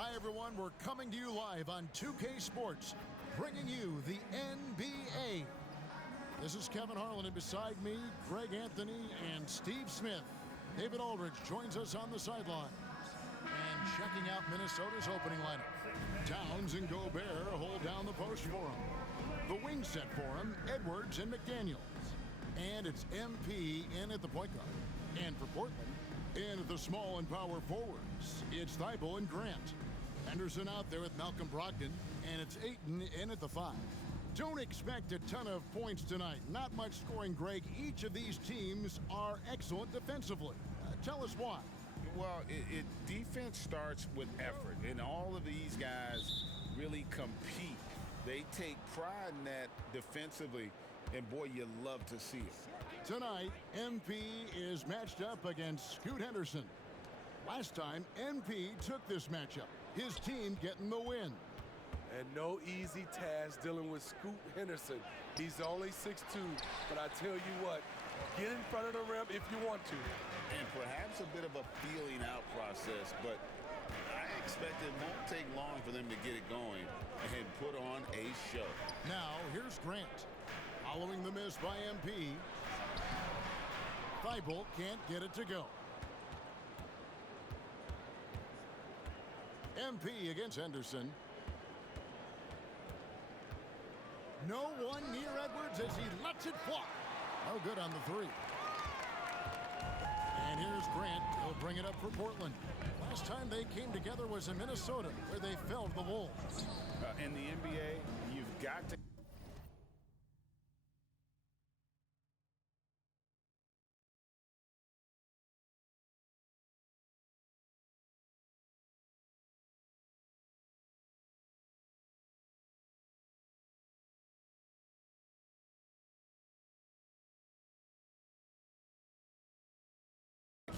Hi, everyone. We're coming to you live on 2K Sports, bringing you the NBA. This is Kevin Harlan, and beside me, Greg Anthony and Steve Smith. David Aldridge joins us on the sideline. And checking out Minnesota's opening lineup. Towns and Gobert hold down the post for him. The wing set for him, Edwards and McDaniels. And it's MP in at the point guard. And for Portland, in at the small and power forwards, it's Thibault and Grant. Henderson out there with Malcolm Brogdon, and it's Ayton in at the 5. Don't expect a ton of points tonight. Not much scoring, Greg. Each of these teams are excellent defensively. Tell us why. Well, defense starts with effort, and all of these guys really compete. They take pride in that defensively, and boy, you love to see it. Tonight, MP is matched up against Scoot Henderson. Last time, MP took this matchup. His team getting the win. And no easy task dealing with Scoot Henderson. He's only 6'2", but I tell you what, get in front of the rim if you want to. And perhaps a bit of a feeling out process, but I expect it won't take long for them to get it going and put on a show. Now, here's Grant. Following the miss by MP. Thibault can't get it to go. MP against Henderson. No one near Edwards as he lets it fly. No good on the 3. And here's Grant. He'll bring it up for Portland. Last time they came together was in Minnesota, where they fell to the Wolves. In the NBA, you've got to...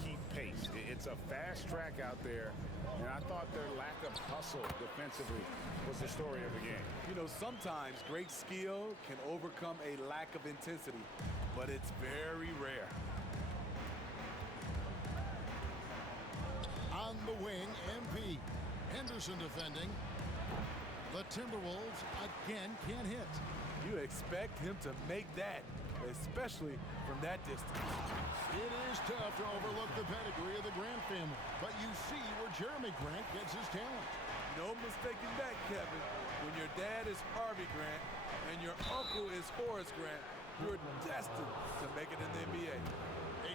keep pace. It's a fast track out there, and I thought their lack of hustle defensively was the story of the game. You know, sometimes great skill can overcome a lack of intensity, but it's very rare. On the wing, MP. Henderson defending. The Timberwolves again can't hit. You expect him to make that, especially from that distance. It is tough to overlook the pedigree of the Grant family, but you see where Jeremy Grant gets his talent. No mistaking that, Kevin. When your dad is Harvey Grant and your uncle is Horace Grant, you're destined to make it in the NBA.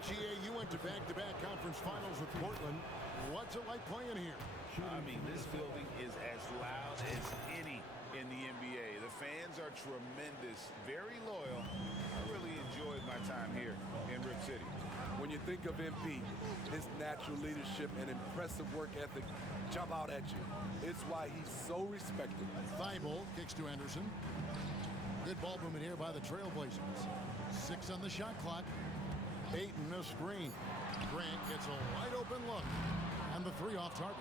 HEA, you went to back-to-back conference finals with Portland. What's it like playing here? I mean, this building is as loud as any in the NBA. The fans are tremendous, very loyal. I really enjoyed my time here in Rip City. When you think of MP, his natural leadership and impressive work ethic jump out at you. It's why he's so respected. Thibault kicks to Henderson. Good ball movement here by the Trailblazers. 6 on the shot clock. Ayton a screen. Grant gets a wide open look. And the 3 off target.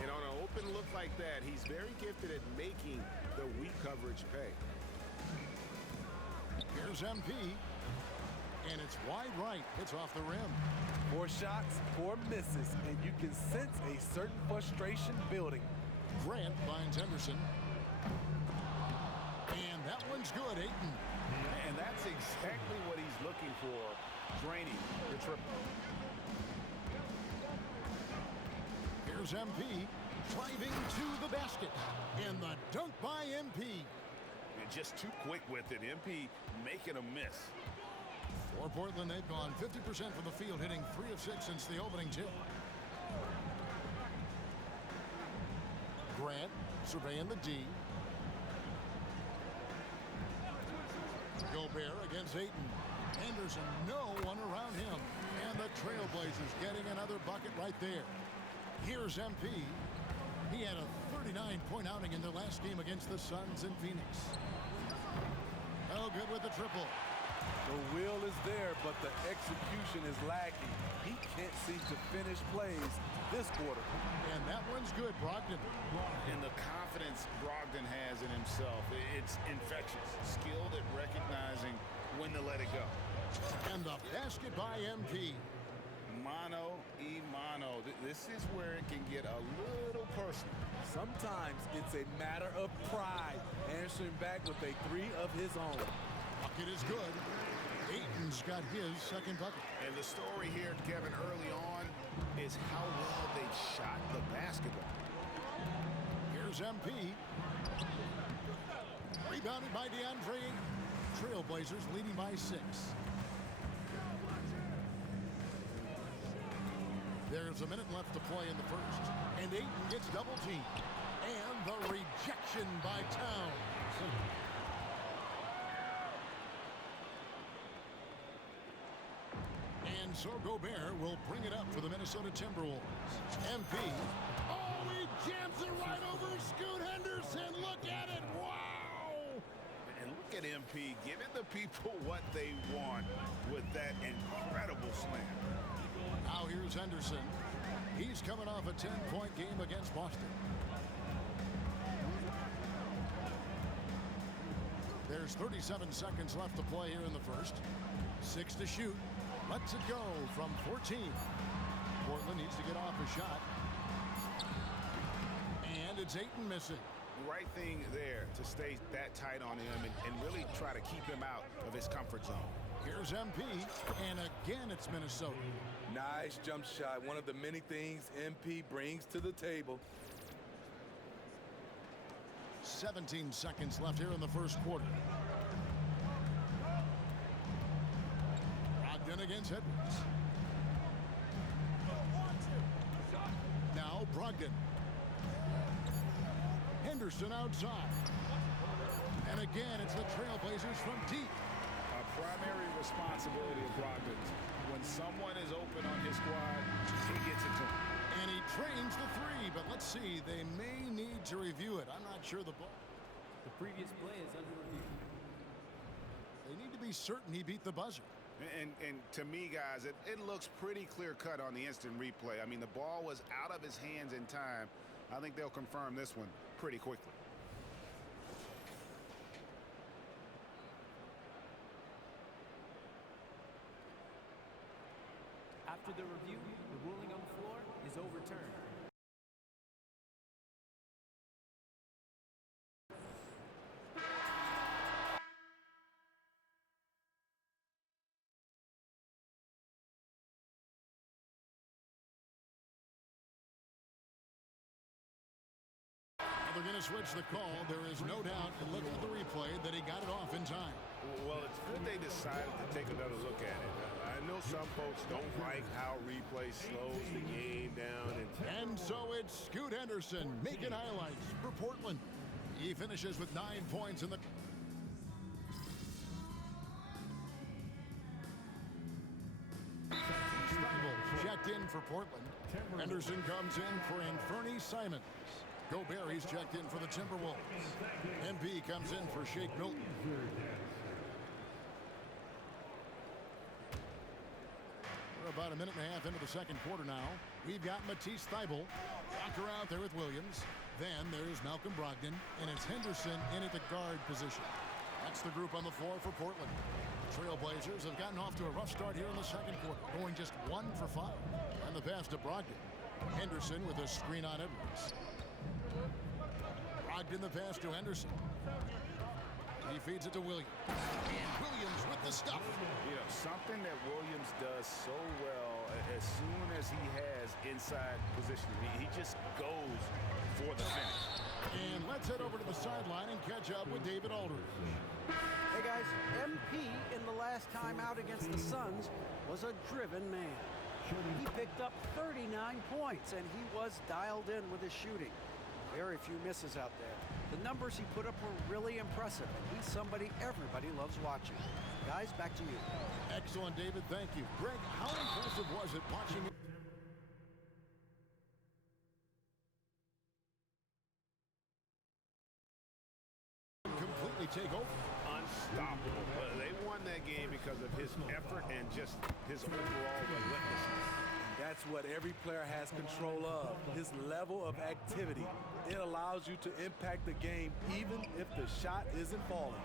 And on an open look like that, he's very gifted at making the weak coverage pay. Here's MP. And it's wide right. Hits off the rim. 4 shots, 4 misses, and you can sense a certain frustration building. Grant finds Henderson. And that one's good, Ayton. And that's exactly what he's looking for, draining the triple. Here's MP driving to the basket. And the dunk by MP. And just too quick with it. MP making a miss. For Portland, they've gone 50% from the field, hitting 3 of 6 since the opening tip. Grant surveying the D. Gobert against Ayton. Henderson, no one around him. And the Trailblazers getting another bucket right there. Here's MP. He had a 39-point outing in their last game against the Suns in Phoenix. Oh, good with the triple. The will is there, but the execution is lacking. He can't seem to finish plays this quarter. And that one's good, Brogdon. And the confidence Brogdon has in himself, it's infectious. Skilled at recognizing when to let it go. And the basket by MP. Mano y mano. This is where it can get a little personal. Sometimes it's a matter of pride, answering back with a 3 of his own. Bucket is good. Ayton's got his second bucket. And the story here, Kevin, early on is how well they shot the basketball. Here's MP. Rebounded by DeAndre. Trailblazers leading by 6. There's a minute left to play in the first. And Ayton gets double teamed. And the rejection by Towns. And so Gobert will bring it up for the Minnesota Timberwolves. MP. Oh, he jams it right over Scoot Henderson. Look at it. Wow. And look at MP giving the people what they want with that incredible slam. Now here's Henderson. He's coming off a 10-point game against Boston. There's 37 seconds left to play here in the first. 6 to shoot. Lets it go from 14. Portland needs to get off a shot. And it's Ayton missing. Right thing there to stay that tight on him and really try to keep him out of his comfort zone. Here's MP, and again it's Minnesota. Nice jump shot. One of the many things MP brings to the table. 17 seconds left here in the first quarter. Brogdon against Edwards. Now Brogdon. Henderson outside. And again, it's the Trailblazers from deep. A primary responsibility of Brogdon. When someone is open on his squad, he gets it to him. And he trains the 3, but let's see. They may need to review it. I'm not sure the ball. The previous play is under review. They need to be certain he beat the buzzer. And to me, guys, it looks pretty clear-cut on the instant replay. I mean, the ball was out of his hands in time. I think they'll confirm this one pretty quickly. After the review, the ruling on the floor is overturned. They're going to switch the call. There is no doubt, looking at the replay, that he got it off in time. Well, it's good they decided to take another look at it. I know some folks don't like how replay slows the game down. And so it's Scoot Henderson making highlights for Portland. He finishes with 9 points in the... Checked in for Portland. Henderson comes in for Anthony Simons. Gobert, he's checked in for the Timberwolves. MP comes in for Shake Milton. We're about a minute and a half into the second quarter now. We've got Matisse Thybulle. Walker out there with Williams. Then there's Malcolm Brogdon, and it's Henderson in at the guard position. That's the group on the floor for Portland. Trailblazers have gotten off to a rough start here in the second quarter, going just 1 for 5. And the pass to Brogdon. Henderson with a screen on Edwards. Brogdon the pass to Henderson. He feeds it to Williams. And Williams with the stuff. You know, something that Williams does so well as soon as he has inside position, he just goes for the finish. And let's head over to the sideline and catch up with David Aldridge. Hey guys, MP in the last time out against the Suns was a driven man. He picked up 39 points and he was dialed in with his shooting. Very few misses out there. The numbers he put up were really impressive, and he's somebody everybody loves watching. Guys, back to you. Excellent, David. Thank you. Greg, how impressive was it watching him completely take over? Unstoppable. They won that game because of his effort and just his overall relentlessness. That's what every player has control of, his level of activity. It allows you to impact the game even if the shot isn't falling.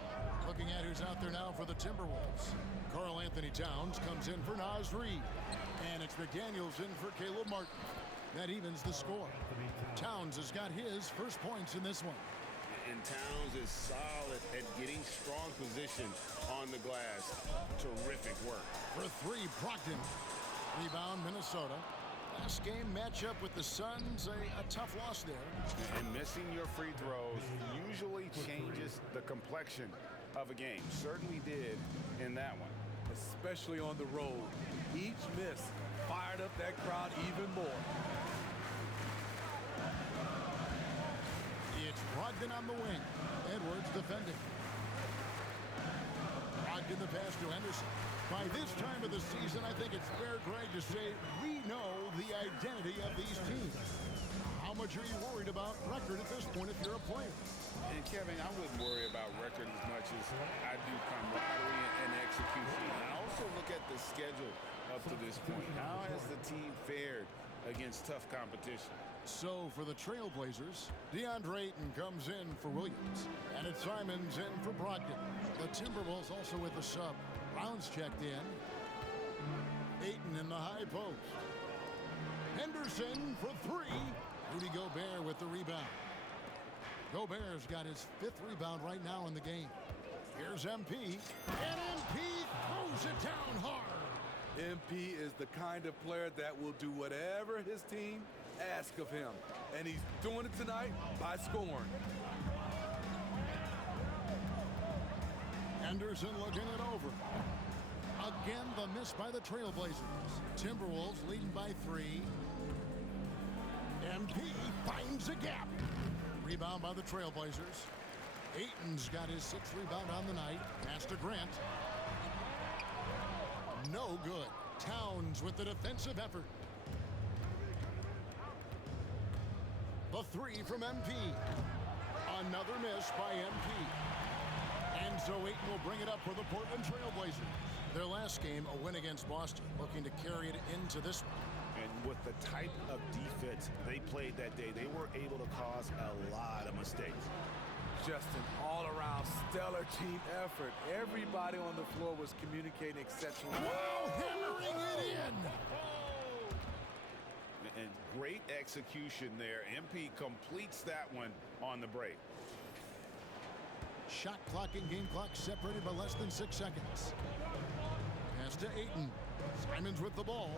Looking at who's out there now for the Timberwolves. Karl Anthony Towns comes in for Naz Reid. And it's McDaniels in for Caleb Martin. That evens the score. Towns has got his first points in this one. And Towns is solid at getting strong position on the glass. Terrific work. For three, Brogdon. Rebound, Minnesota. Last game matchup with the Suns, a tough loss there. And missing your free throws usually changes the complexion of a game. Certainly did in that one. Especially on the road. Each miss fired up that crowd even more. It's Brogdon on the wing. Edwards defending. Brogdon the pass to Henderson. By this time of the season, I think it's fair, Greg, to say we know the identity of these teams. How much are you worried about record at this point if you're a player? And Kevin, I wouldn't worry about record as much as I do camaraderie and execution. I also look at the schedule up to this point. How has the team fared against tough competition? So for the Trailblazers, DeAndre Ayton comes in for Williams. And it's Simons in for Brogdon. The Timberwolves also with the sub. Brown's checked in. Ayton in the high post. Henderson for three. Rudy Gobert with the rebound. Gobert's got his fifth rebound right now in the game. Here's MP. And MP throws it down hard. MP is the kind of player that will do whatever his team asks of him. And he's doing it tonight by scoring. Henderson looking it over. Again, the miss by the Trailblazers. Timberwolves leading by three. MP finds a gap. Rebound by the Trailblazers. Ayton's got his sixth rebound on the night. Pass to Grant. No good. Towns with the defensive effort. The three from MP. Another miss by MP. And so Ayton will bring it up for the Portland Trailblazers. Their last game, a win against Boston, looking to carry it into this one. And with the type of defense they played that day, they were able to cause a lot of mistakes. Just an all-around stellar team effort. Everybody on the floor was communicating exceptionally well. Hammering it in! And great execution there. MP completes that one on the break. Shot clock and game clock separated by less than 6 seconds. Pass to Ayton. Simons with the ball.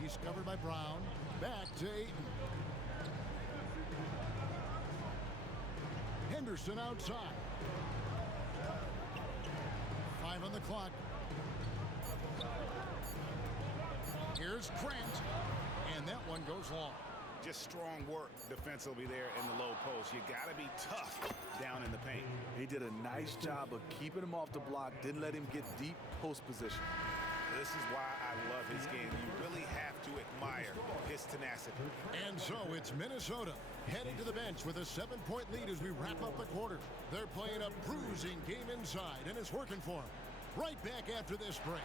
He's covered by Brown. Back to Ayton. Henderson outside. 5 on the clock. Here's Grant. And that one goes long. Just strong work defensively there in the low post. You got to be tough down in the paint. He did a nice job of keeping him off the block, didn't let him get deep post position. This is why I love his game. You really have to admire his tenacity. And so it's Minnesota heading to the bench with a 7-point lead as we wrap up the quarter. They're playing a bruising game inside, and it's working for them. Right back after this break.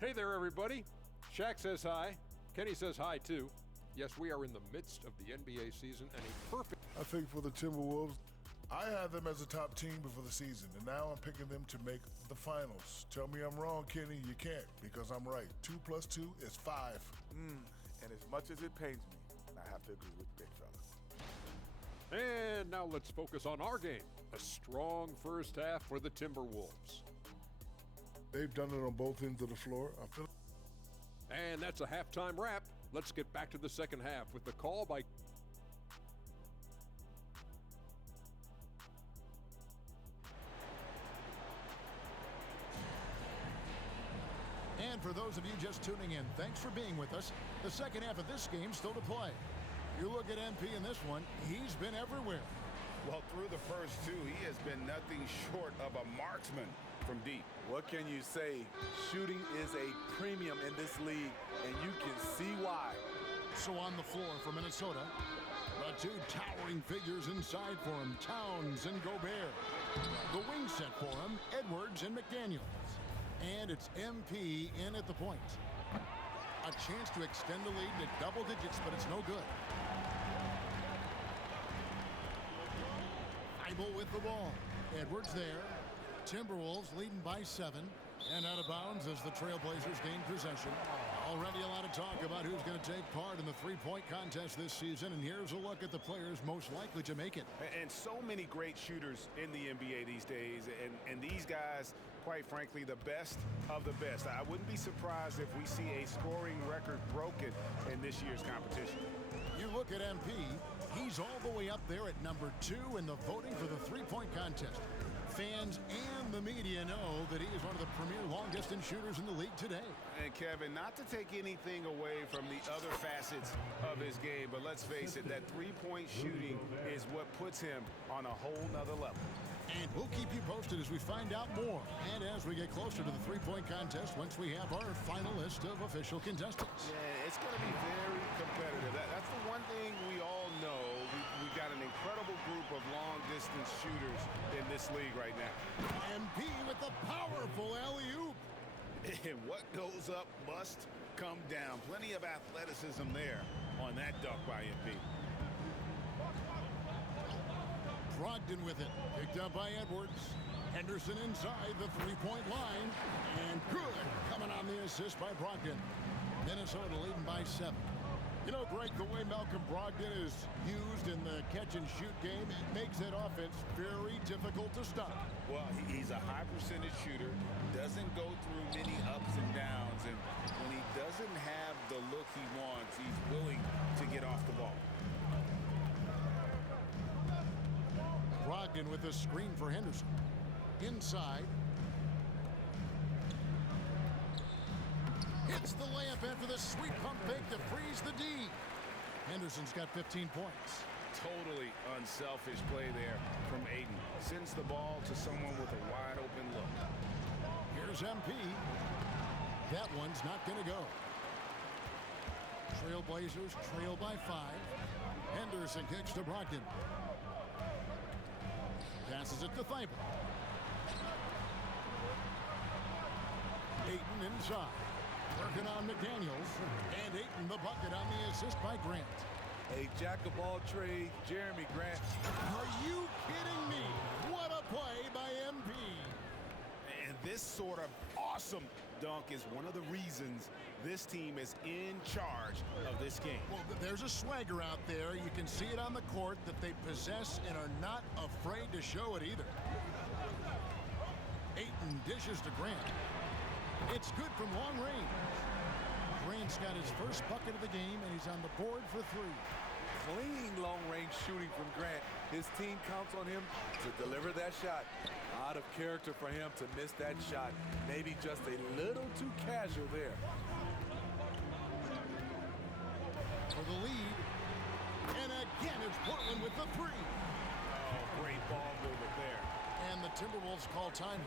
Hey there, everybody. Shaq says hi. Kenny says hi, too. Yes, we are in the midst of the NBA season and a perfect... I think for the Timberwolves, I had them as a top team before the season, and now I'm picking them to make the finals. Tell me I'm wrong, Kenny. You can't, because I'm right. 2 + 2 is 5. And as much as it pains me, I have to agree with Big Fella. And now let's focus on our game. A strong first half for the Timberwolves. They've done it on both ends of the floor. I feel. And that's a halftime wrap. Let's get back to the second half with the call by... And for those of you just tuning in, thanks for being with us. The second half of this game still to play. You look at MP in this one, he's been everywhere. Well, through the first two, he has been nothing short of a marksman from deep. What can you say? Shooting is a premium in this league, and you can see why. So on the floor for Minnesota, The two towering figures inside for him, Towns and Gobert. The wing set for him, Edwards and McDaniels. And it's MP in at the point. A chance to extend the lead to double digits, but it's no good. Thibault with the ball. Edwards there. Timberwolves leading by 7. And out of bounds as the Trailblazers gain possession. Already a lot of talk about who's going to take part in the three-point contest this season. And here's a look at the players most likely to make it. And so many great shooters in the NBA these days. And these guys, quite frankly, the best of the best. I wouldn't be surprised if we see a scoring record broken in this year's competition. You look at MP, he's all the way up there at number 2 in the voting for the three-point contest. Fans and the media know that he is one of the premier long-distance shooters in the league today. And Kevin, not to take anything away from the other facets of his game, but let's face it, that three-point shooting is what puts him on a whole nother level. And we'll keep you posted as we find out more. And as we get closer to the three-point contest, once we have our final list of official contestants. Yeah, it's going to be very competitive. That's the one thing we all know. We've got an incredible group of long-distance shooters in this league right now. MP with the powerful alley-oop. And what goes up must come down. Plenty of athleticism there on that dunk by MP. Brogdon with it. Picked up by Edwards. Henderson inside the three-point line. And good coming on the assist by Brogdon. Minnesota leading by 7. You know, Greg, the way Malcolm Brogdon is used in the catch-and-shoot game, it makes that offense very difficult to stop. Well, he's a high-percentage shooter, doesn't go through many ups and downs, and when he doesn't have the look he wants, he's willing to get off the ball. Brogdon with a screen for Henderson. Inside. Hits the layup after the sweet pump fake to freeze the D. Henderson's got 15 points. Totally unselfish play there from Ayton. Sends the ball to someone with a wide open look. Here's MP. That one's not going to go. Trailblazers trail by 5. Henderson kicks to Brogdon. Passes it to Thibault. Ayton inside. Working on McDaniels. And Ayton the bucket on the assist by Grant. A jack-of-all-trades, Jeremy Grant. Are you kidding me? What a play by MP. And this sort of awesome dunk is one of the reasons this team is in charge of this game. Well, there's a swagger out there. You can see it on the court that they possess and are not afraid to show it either. Ayton dishes to Grant. It's good from long range. Grant's got his first bucket of the game, and he's on the board for 3. Clean long-range shooting from Grant. His team counts on him to deliver that shot. Out of character for him to miss that shot. Maybe just a little too casual there. For the lead. And again, it's Portland with the 3. Oh, great ball movement there. And the Timberwolves call time.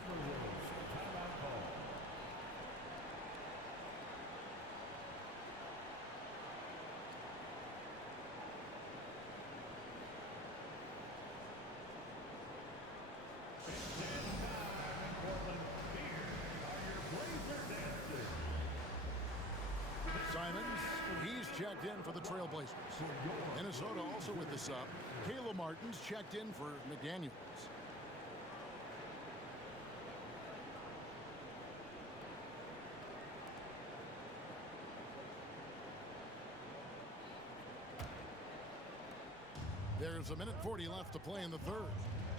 Simons, he's checked in for the Trailblazers. Minnesota also with the sub. Caleb Martin's checked in for McDaniels. There's a minute 40 left to play in the third.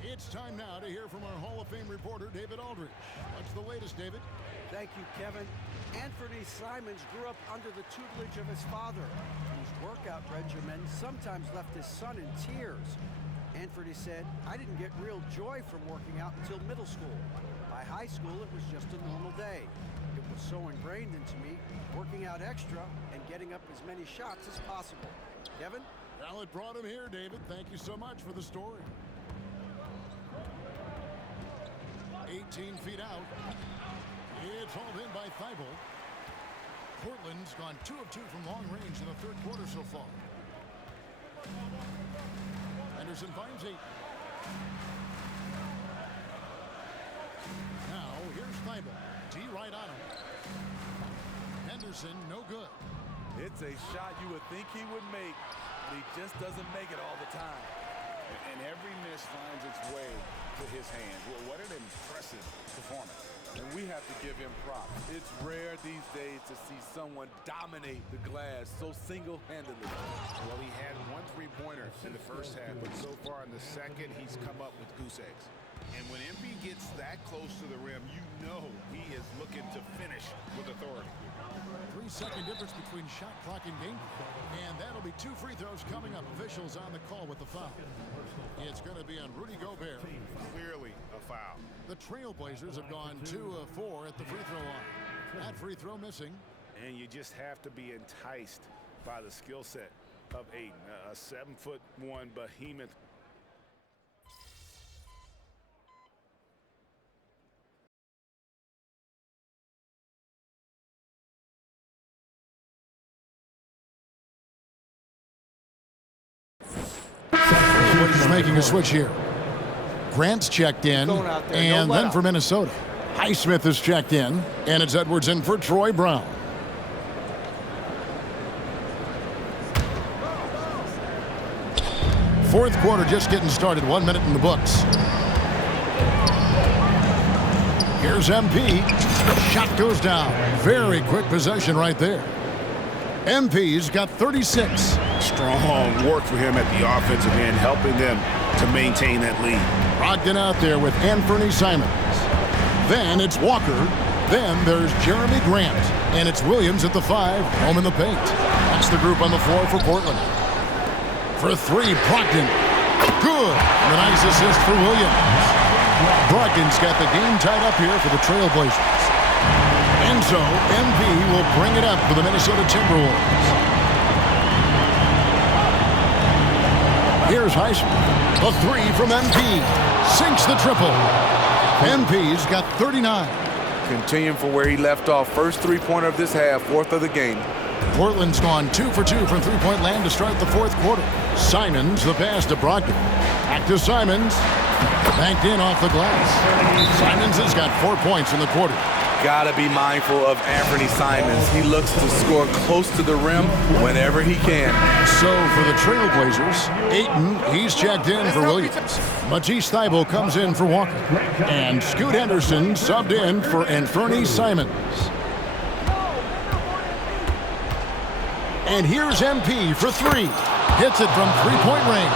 It's time now to hear from our Hall of Fame reporter, David Aldridge. What's the latest, David? Thank you, Kevin. Anthony Simons grew up under the tutelage of his father, whose workout regimen sometimes left his son in tears. Anthony said, "I didn't get real joy from working out until middle school. By high school, it was just a normal day. It was so ingrained into me, working out extra and getting up as many shots as possible." Kevin? Well, it brought him here, David. Thank you so much for the story. 18 feet out. It's hauled in by Thibault. Portland's gone 2 of 2 from long range in the third quarter so far. Henderson finds 8. Now, here's Thibault. D right on him. Henderson, no good. It's a shot you would think he would make, but he just doesn't make it all the time. And every miss finds its way to his hands. Well, what an impressive performance. And we have to give him props. It's rare these days to see someone dominate the glass so single-handedly. Well, he had 1 3-pointer in the first half, but so far in the second, he's come up with goose eggs. And when MP gets that close to the rim, you know he is looking to finish with authority. 3-second difference between shot clock and game. And that'll be 2 free throws coming up. Officials on the call with the foul. It's going to be on Rudy Gobert. Clearly a foul. The Trailblazers have gone 2 of 4 at the free throw line. That free throw missing. And you just have to be enticed by the skill set of Ayton, a 7'1" behemoth. He's making a switch here. Grant's checked in, and then for Minnesota, Highsmith is checked in, and it's Edwards in for Troy Brown. Fourth quarter just getting started. 1 minute in the books. Here's MP. Shot goes down. Very quick possession right there. MP's got 36. Strong work for him at the offensive end, helping them to maintain that lead. Brogdon out there with Anthony Simons. Then it's Walker. Then there's Jeremy Grant. And it's Williams at the 5, home in the paint. That's the group on the floor for Portland. For 3, Brogdon. Good. And a nice assist for Williams. Brogdon's got the game tied up here for the Trailblazers. And so, MP will bring it up for the Minnesota Timberwolves. Here's Highsmith. A 3 from MP. Sinks the triple. MP's got 39. Continuing from where he left off. First 3-pointer of this half, 4th of the game. Portland's gone 2 for 2 from three-point land to start the 4th quarter. Simons, the pass to Brogdon. Back to Simons. Banked in off the glass. Simons has got 4 points in the quarter. Gotta be mindful of Anthony Simons. He looks to score close to the rim whenever he can. So for the Trailblazers, Ayton, he's checked in for Williams. Matisse Thybulle comes in for Walker. And Scoot Henderson subbed in for Anthony Simons. And here's MP for 3. Hits it from 3-point range.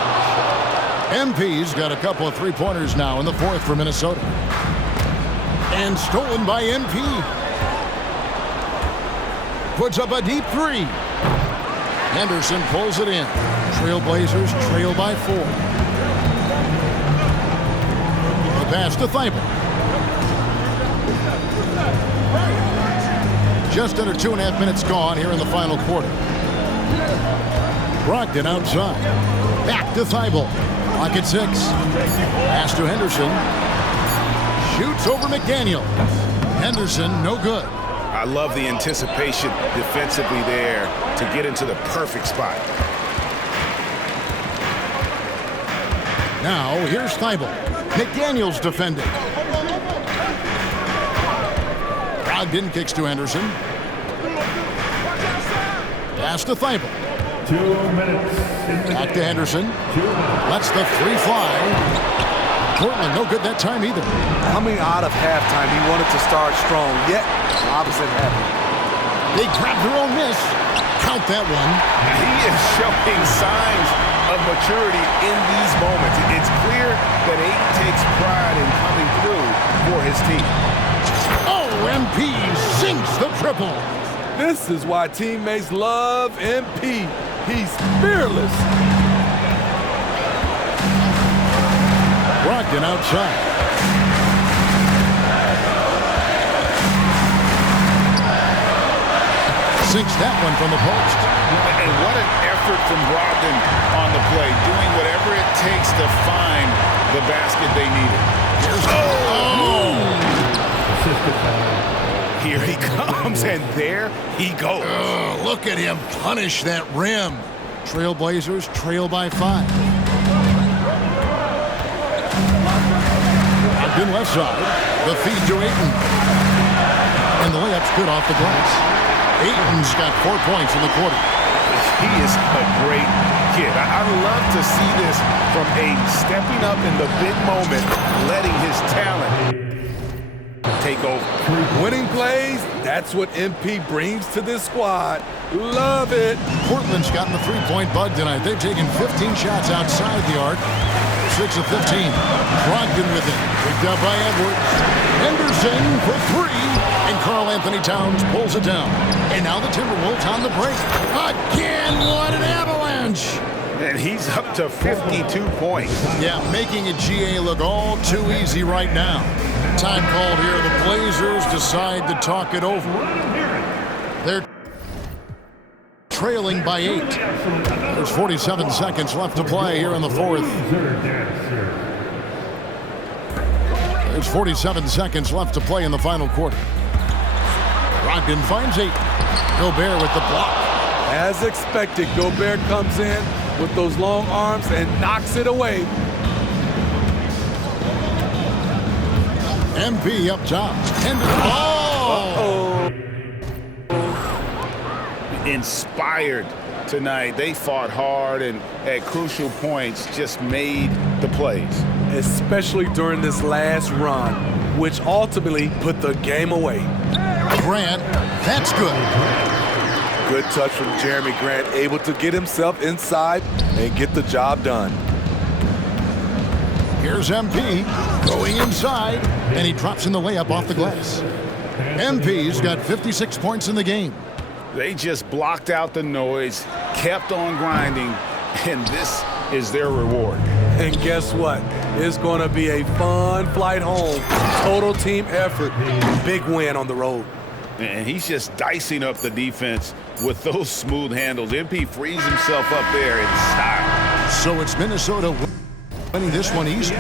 MP's got a couple of 3-pointers now in the 4th for Minnesota. And stolen by MP. Puts up a deep 3. Henderson pulls it in. Trailblazers trail by 4. The pass to Thybulle. Just under 2.5 minutes gone here in the final quarter. Brogdon outside. Back to Thybulle. Clock at 6. Pass to Henderson. Shoots over McDaniel. Henderson, no good. I love the anticipation defensively there to get into the perfect spot. Now, here's Thybulle. McDaniel's defending. Brogdon kicks to Henderson. Pass to Thybulle. 2 minutes. Back to Henderson. Lets the 3 fly. Portland, no good that time either. Coming out of halftime, he wanted to start strong, yet the opposite happened. They grab their own miss. Count that one. He is showing signs of maturity in these moments. It's clear that Ayton takes pride in coming through for his team. Oh, MP sinks the triple. This is why teammates love MP. He's fearless. Brogdon outside. Sinks that one from the post. And what an effort from Brogdon on the play, doing whatever it takes to find the basket they needed. Here he comes, and there he goes. Oh, look at him punish that rim. Trailblazers trail by 5. left side. The feed to Ayton. And the layup's good off the glass. Ayton's got 4 points in the quarter. He is a great kid. I love to see this from Ayton, stepping up in the big moment, letting his talent take over. Winning plays, that's what MP brings to this squad. Love it. Portland's gotten the three-point bug tonight. They've taken 15 shots outside the arc. 6 of 15. Brogdon with it. Picked up by Edwards. Henderson for 3. And Karl Anthony Towns pulls it down. And now the Timberwolves on the break. Again, what an avalanche. And he's up to 52 points. Yeah, making a GA look all too easy right now. Time called here. The Blazers decide to talk it over. They're trailing by 8. There's 47 seconds left to play here in the fourth. There's 47 seconds left to play in the final quarter. Brogdon finds 8. Gobert with the block. As expected, Gobert comes in with those long arms and knocks it away. MP up top. Oh! Inspired tonight. They fought hard and at crucial points just made the plays. Especially during this last run, which ultimately put the game away. Grant, that's good. Good touch from Jeremy Grant, able to get himself inside and get the job done. Here's MP going inside, and he drops in the layup off the glass. MP's got 56 points in the game. They just blocked out the noise, kept on grinding, and this is their reward. And guess what? It's going to be a fun flight home. Total team effort. Big win on the road. And he's just dicing up the defense with those smooth handles. MP frees himself up there in style. So it's Minnesota winning this one easy.